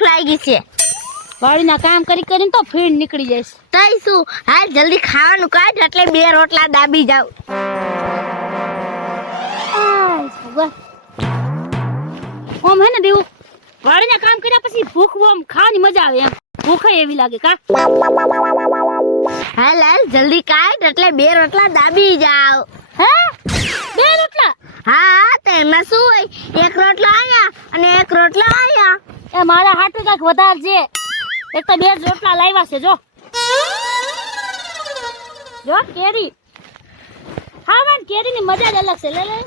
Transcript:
ભૂખ લાગી છે. વાડીના કામ કરી કરીને તો ફીણ નીકળી જઈશ. તઈ શું હાલ જલ્દી ખાવાનું કાઢ એટલે 2 રોટલા દાબી જાવ. ઓમ હે ને દેવું વાડીના કામ કર્યા પછી ભૂખ ઓમ ખાવાની મજા આવે એમ. ભૂખ એવી લાગે કા. હાલ હાલ જલ્દી કાઢ એટલે 2 રોટલા દાબી જાવ. હે 2 રોટલા? હા તો એમાં શું હોય, 1 રોટલો આયા અને 1 રોટલો આયા. એ મારા હાટુ કાક વધારજે. એક તો 2 રોટલા લાવ્યા છે જો. જો કેરી ખાવાની કેરીની મજા જ અલગ છે. લે લે